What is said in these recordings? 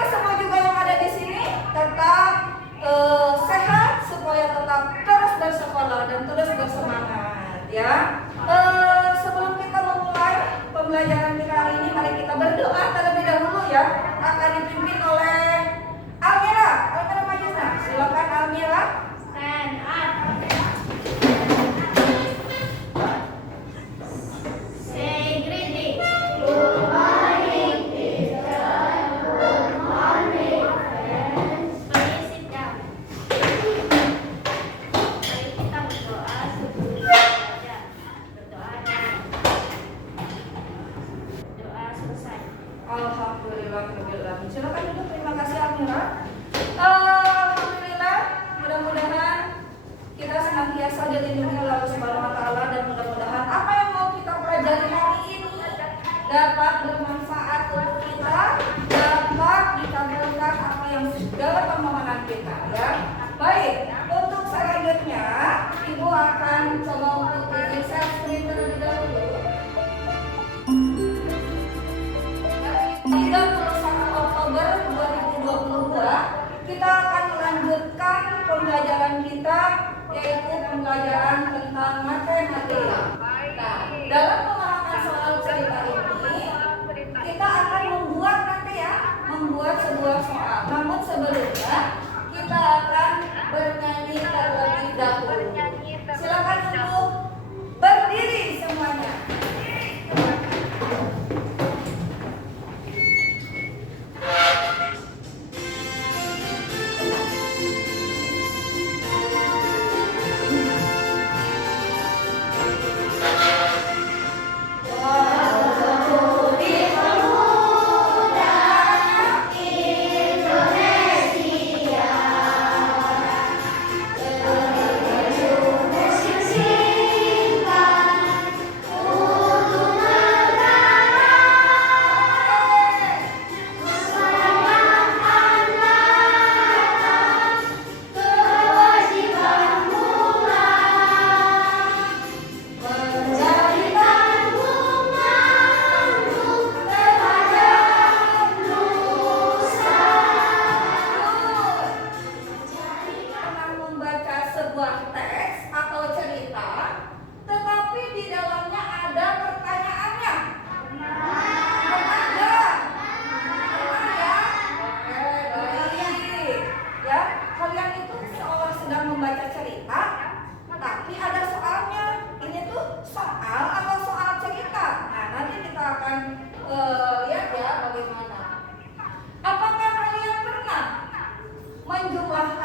kita semua juga yang ada di sini tetap sehat supaya tetap terus bersekolah dan terus bersemangat ya. Sebelum kita memulai pembelajaran kita hari ini, mari kita berdoa terlebih dahulu ya. Akan dipimpin oleh Almira. Almira maju nah. Silakan Almira. Stand up. Say greeting. Good morning, teacher. Good morning, friends. Please sit down. Mari kita berdoa sebelum belajar. Berdoa dan doa selesai. Alhamdulillah. Silakan duduk. Terima kasih Almira. Alhamdulillah. Mudah-mudahan kita senantiasa dilindungi oleh Allah Subhanahu wa taala dan mudah-mudahan apa yang mau kita pelajari hari ini dapat bermanfaat untuk kita, dapat dikabulkan apa yang segala permohonan kita ya. Baik, untuk selanjutnya Ibu akan coba untuk bikin self screen terlebih dahulu. 31 Oktober 2022 kita akan melanjutkan pembelajaran kita, yaitu pembelajaran tentang matematika. Nah, dalam pemahaman soal cerita ini kita akan membuat sebuah soal. Namun sebelumnya kita akan bernyanyi terlebih dahulu. Silakan untuk berdiri semuanya.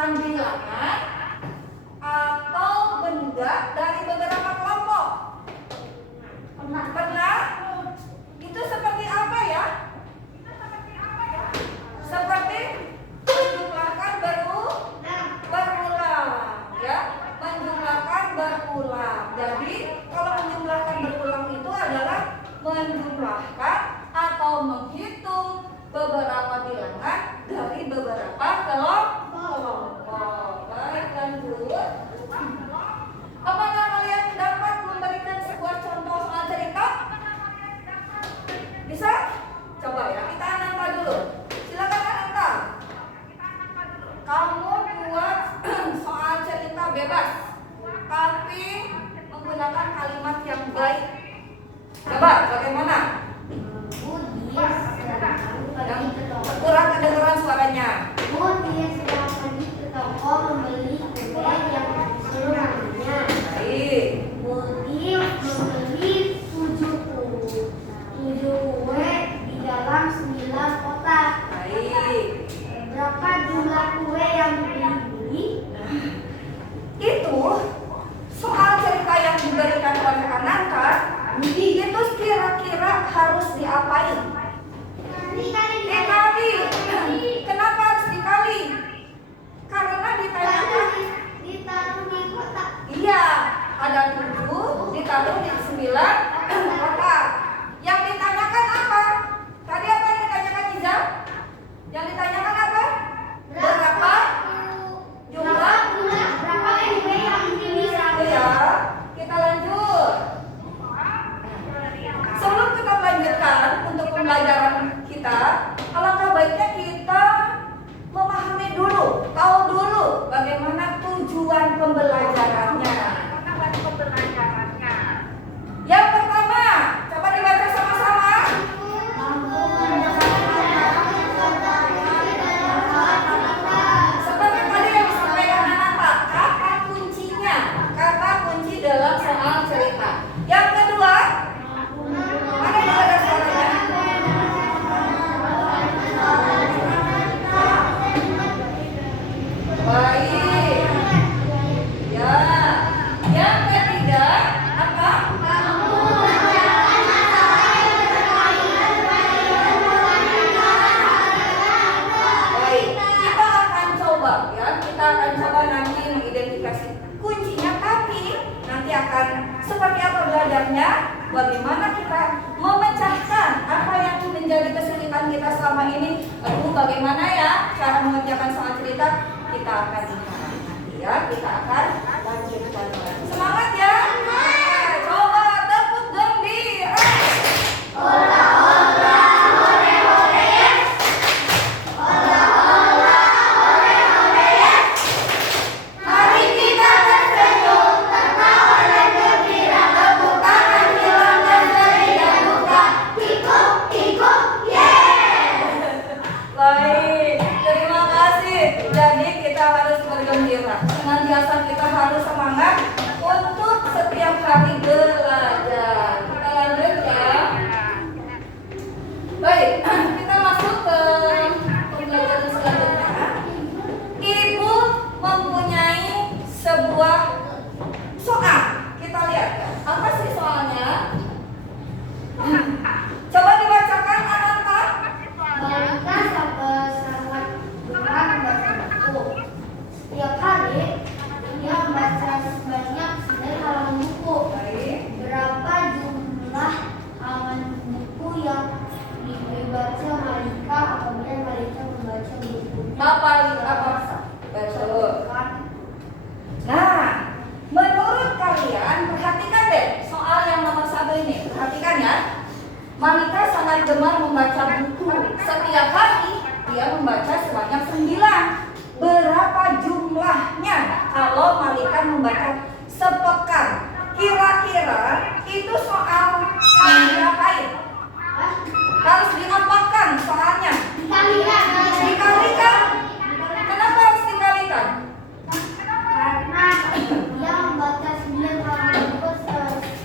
Bilangan atau benda dari beberapa kelompok. Pernah? Itu seperti apa ya? Seperti menjumlahkan berulang ya, menjumlahkan berulang. Jadi kalau menjumlahkan berulang itu adalah menjumlahkan atau menghitung beberapa bilangan dari beberapa kelompok. Baik, lanjut. Apakah kalian dapat memberikan sebuah contoh soal cerita? Bisa? Coba ya, kita Ananta dulu. Silakan Ananta. Kamu buat soal cerita bebas, tapi menggunakan kalimat yang baik. Coba, bagaimana? Kurang kedengeran suaranya. Dia sedang pergi ke toko membeli kue yang seluruhnya. Baik. Dia membeli 7 kue di dalam 9 kotak. Baik. Berapa jumlah kue yang dibeli? Itu soal cerita yang diberikan oleh Ananta, itu kira-kira harus diapain? Dikali. Kenapa harus dikali? Karena ditanyakan Ditaruh di kotak. iya, ada 7 ditaruh di 9 kotak. Yang ditanyakan apa? Tadi apa yang ditanyakan Iza? Yang ditanyakan apa? Berapa jumlah? Berapa kue yang bisa? Ya, kita lanjut. Sebelum kita melanjutkan untuk pembelajaran kita, alangkah baiknya kita belajarnya bagaimana kita memecahkan apa yang menjadi kesulitan kita selama ini. Aduh, bagaimana ya cara mengerjakan soal cerita? Kita akan lihat nanti ya, kita akan lanjutkan. Semangat ya. Coba tepuk gembira. Baik, terima kasih. Jadi kita harus bergembira. Senantiasa kita harus semangat untuk setiap hari belajar. Kita lanjut ya. Baik, kita masuk ke pembelajaran selanjutnya. Ibu mempunyai sebuah soal. Kita lihat ya. Apa sih soalnya? Coba dibacakan Ananta. Malika sangat gemar membaca buku. Setiap hari dia membaca sebanyak 9 halaman buku. Baik. Berapa jumlah halaman buku yang dibaca Malika apabila Malika membaca buku? Apa? Betul. Nah, menurut kalian perhatikan deh soal yang nomor 1 ini. Perhatikan ya. Malika sangat gemar membaca buku. Setiap hari dia membaca sebanyak 9. Berapa jumlahnya kalau Malika membaca sepekan? Kira-kira itu soal yang diapain? Harus diapakan soalnya? Dikalikan. Kenapa harus dikalikan? Karena dia membaca 9 halaman buku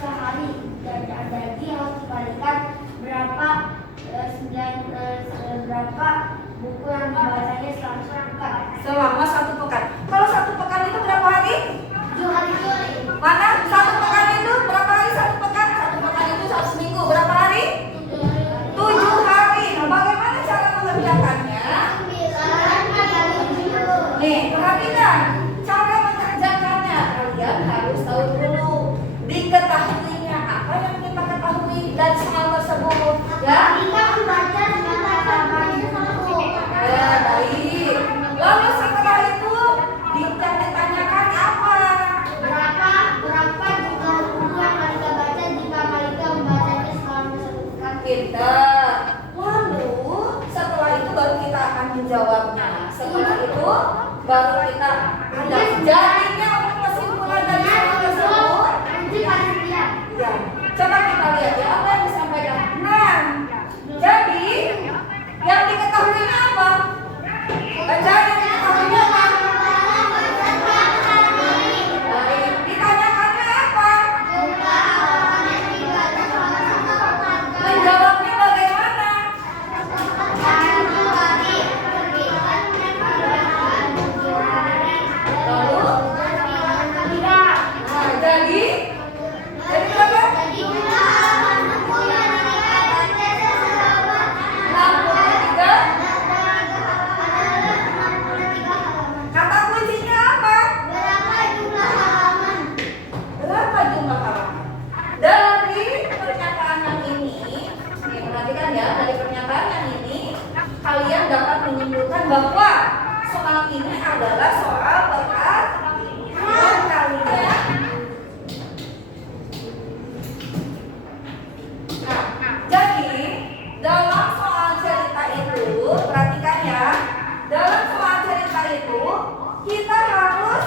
sehari dan jadi harus dikalikan berapa berapa buku yang dibacanya selama 1 pekan. Selama 1 pekan. Kalau 1 pekan itu berapa hari? 7 hari. Mana? 1 pekan itu berapa hari? 1 pekan. 1 pekan itu 1 minggu. Berapa hari? 7 hari. Nah, bagaimana cara mengerjakannya? Nih, perhatikan. Cara mengerjakannya kalian harus tahu dulu. Diketahuinya apa yang kita ketahui dan soal tersebut. Ya. Ya, baik. Lalu setelah itu ditanyakan apa? Berapa jumlah buku yang Malika baca jika Malika membacanya selama 1 pekan? Pintar. Lalu setelah itu baru kita akan menjawabnya. Setelah itu baru kita ada jadinya untuk kesimpulan dari soal tersebut. Ya, coba kita lihat ya apa yang disampaikan. Nah, jadi yang diketahuinya apa? Baca yang diketahuinya apa? Baik, ditanyakannya apa? Menjawabnya bagaimana? Lalu, nah jadi berapa? 63. Kata kuncinya apa? Berapa jumlah halaman? Dari pernyataan yang ini, nih perhatikan ya, dari pernyataan yang ini kalian dapat menyimpulkan bahwa soal ini adalah soal perhatian kalian. Nah, jadi dalam soal cerita itu, perhatikan ya, dalam soal cerita itu kita harus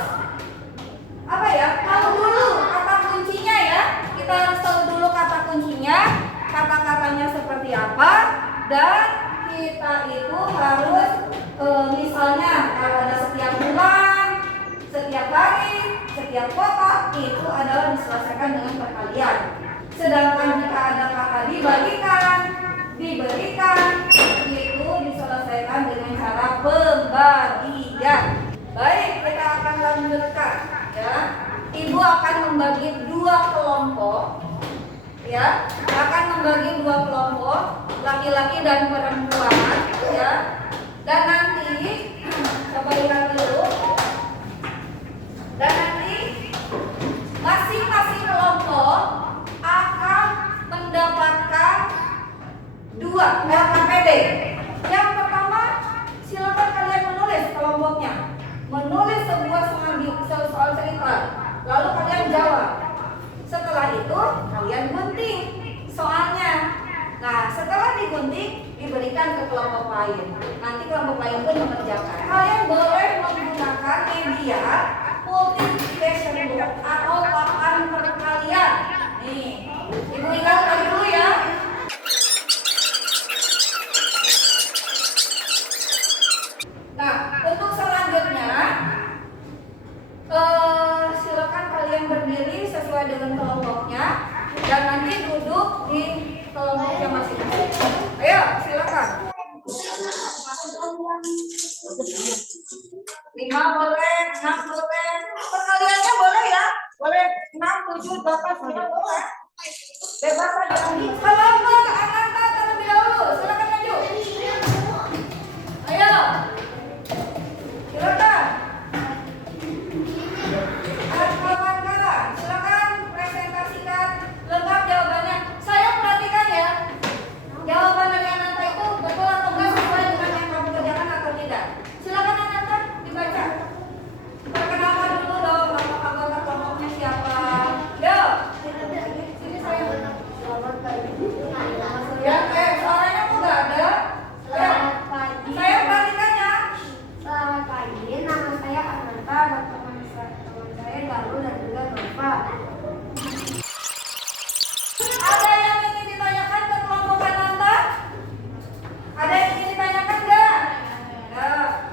apa ya? Tahu dulu kata kuncinya ya. Kita harus tahu dulu kata kuncinya, kata-katanya seperti apa, dan kita itu harus misalnya kalau ada setiap bulan, setiap hari, setiap kota itu adalah diselesaikan dengan perkalian. Sedangkan jika ada kata diberikan itu diselesaikan dengan cara pembagian. Baik, kita akan lanjutkan ya. Ibu akan membagi 2 kelompok ya, akan membagi 2 kelompok, laki-laki dan perempuan ya. Dan nanti coba lihat dulu. Dan nanti masing-masing kelompok 5 boleh, 6 boleh. Perkaliannya boleh ya? Boleh 6, 7, 8, 9 boleh. Bebas aja. Kelompok Ananta terlebih dahulu. Silakan maju. Ayo. Silakan. Ananta, silakan presentasikan lengkap jawabannya. Saya perhatikan ya. Jawaban dari Ananta itu betul atau enggak sesuai dengan yang kamu kerjakan atau tidak. Silakan Ananta dibaca. Perkenalkan dulu dong nama anggota kelompoknya siapa. Yo. Sini saya. Ya, suaranya kok nggak ada? Selamat pagi. Saya perhatikan ya. Selamat pagi, nama saya Ananta dan teman saya Galuh dan juga Nova. Ada yang ingin ditanyakan ke kelompok Ananta? Ada yang ingin ditanyakan nggak? Ya.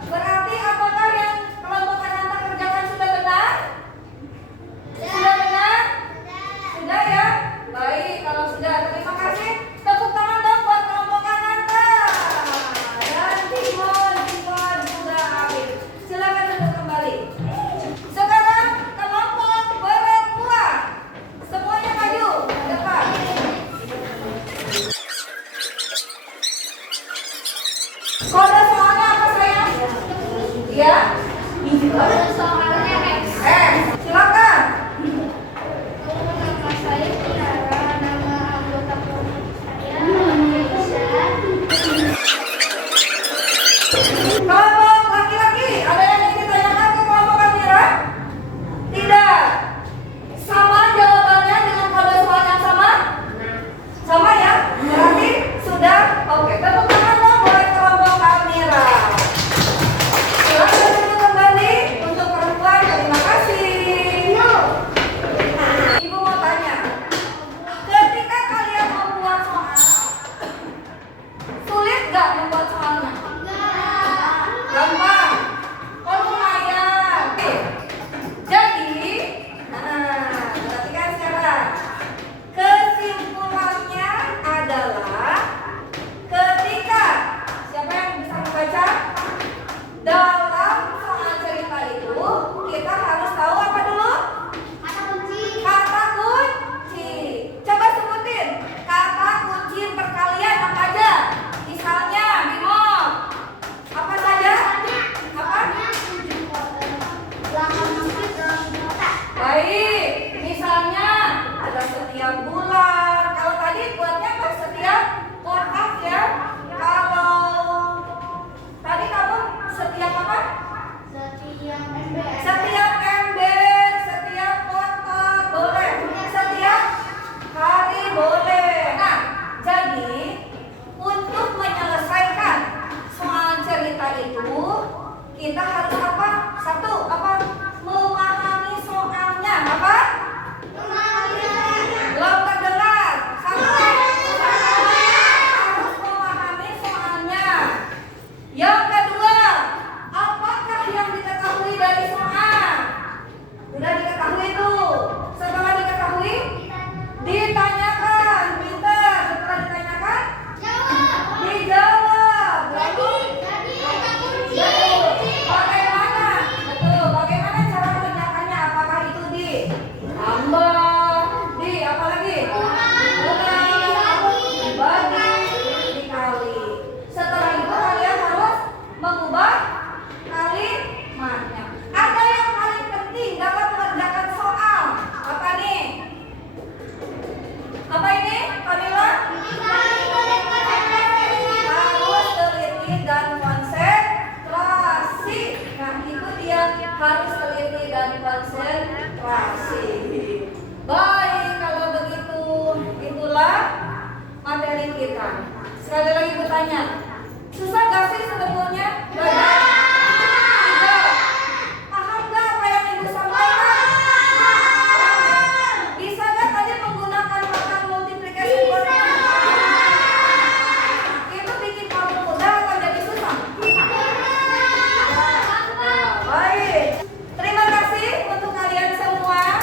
Berarti apakah yang kelompok Ananta kerjakan sudah benar? Sudah benar? Sudah ya? Baik, kalau sudah terima kasih. Tepuk tangan dong buat kelompok Ananta. Dan Timon juga habis. Silakan duduk kembali. Sekarang kelompok bertua. Semuanya maju ke depan. Kode soalnya apa sayang? Ya? Soalnya X. Silakan. Nama saya Tiara, nama anggota kelompok saya Indonesia. Kelompok laki-laki, ada yang ingin ditanyakan ke kelompok Amira? Tidak. Sama jawabannya dengan kode soal yang sama? Sama ya? Berarti sudah? Oke, tepuk tangan dong buat kelompok Amira. Silakan duduk kembali untuk perempuan. Terima kasih. Ibu mau tanya, ketika kalian membuat soal, sulit nggak membuat soalnya? Gampang. Oh lumayan. Oke. Jadi, perhatikan sekarang. Kesimpulannya adalah ketika siapa yang bisa membaca? Dalam soal cerita itu kita harus tahu apa dulu? Kata kunci. Coba sebutin kata kunci perkalian apa aja? Misalnya, Bimo. Apa saja? Apa? Baik. Misalnya ada setiap bulan. Kalau tadi buatnya apa? Setiap kotak ya. Kalau tadi kamu setiap apa? Setiap ember, setiap kotak boleh. Setiap hari boleh. Nah, jadi untuk menyelesaikan soal cerita itu kita harus apa? Satu, apa? Memahami soalnya. Apa? Belum terdengar. Satu, harus memahami soalnya. Yang kedua, apakah yang diketahui dari soal? Sudah diketahui tuh. Setelah diketahui, ditanyakan. Pintar. Setelah ditanyakan, dijawab. Lalu bagaimana? Betul. Bagaimana cara mengerjakannya? Apakah itu ditambah, di apa lagi? Dibagi, dikali. Setelah itu kalian harus mengubah kalimatnya. Ada yang paling penting dalam mengerjakan soal. Apa nih? Apa ini, Kamila? Harus teliti dan konsentrasi. Nah, itu dia, harus teliti dan konsentrasi. Baik, kalau begitu, itulah materi kita. Sekali lagi gue tanya, susah gak sih sebetulnya belajar? Tidak. Paham gak apa yang ibu sampaikan? Bisa gak tadi menggunakan makan multiplikasi formula? Itu bikin kamu mudah atau jadi susah? Baik. Terima kasih untuk kalian semua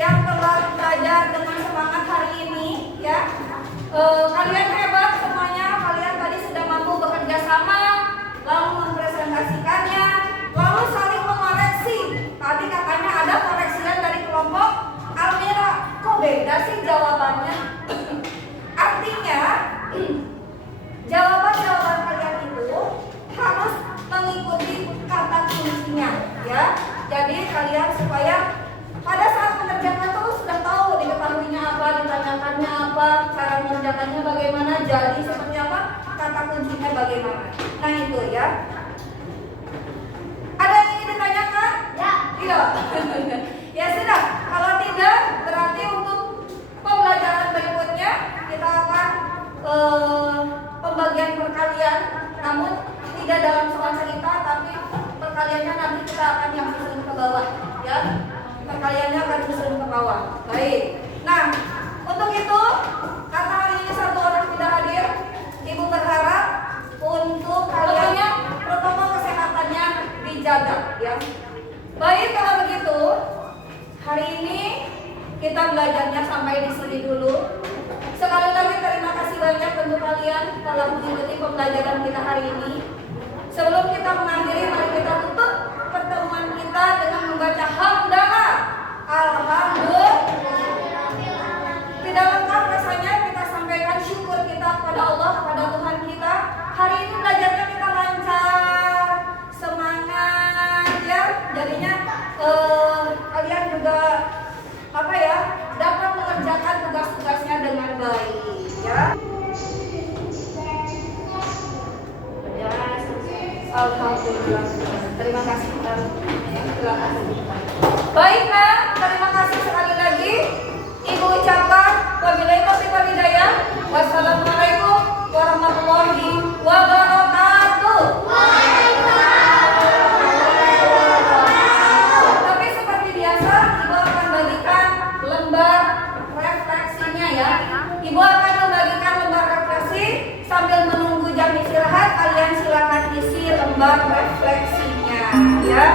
yang telah belajar dengan semangat hari ini ya. Kalian hebat semuanya, kalian tadi sudah ya. Jadi kalian supaya pada saat mengerjakan tuh sudah tahu diketahuinya apa, ditanyakannya apa, cara mengerjakannya bagaimana, jadi seperti apa, kata kuncinya bagaimana. Nah itu ya. Ada yang ingin ditanyakan? Ya. Tidak. Ya sudah. Kalau tidak, berarti untuk pembelajaran berikutnya kita akan pembagian perkalian, namun tidak dalam soal cerita, tapi perkaliannya nanti kita akan yang susun ke bawah, ya. Perkaliannya akan susun ke bawah. Baik. Nah, untuk itu karena hari ini satu orang tidak hadir, Ibu berharap untuk kaliannya protokol kesehatannya dijaga, ya. Baik, kalau begitu hari ini kita belajarnya sampai di sini dulu. Sekali lagi terima kasih banyak untuk kalian telah mengikuti pembelajaran kita hari ini. Sebelum kita mengakhiri, mari kita tutup pertemuan kita dengan membaca hamdalah. Alhamdulillah. Tidak lengkap rasanya kita sampaikan syukur kita kepada Allah, kepada Tuhan kita. Hari ini belajarnya kita lancar, semangat ya. Jadinya kalian juga dapat mengerjakan tugas-tugasnya dengan baik ya. Alhamdulillah. Terima kasih. Baiklah, terima kasih sekali lagi. Ibu ucapkan wabillahi taufiq wal hidayah. Wassalamualaikum warahmatullahi wabarakatuh. Tapi seperti biasa, Ibu akan bagikan lembar refleksinya ya. Ibu akan membagikan lembar refleksi sambil menunggu jam istirahat. Kalian silakan isi lembar refleksinya ya.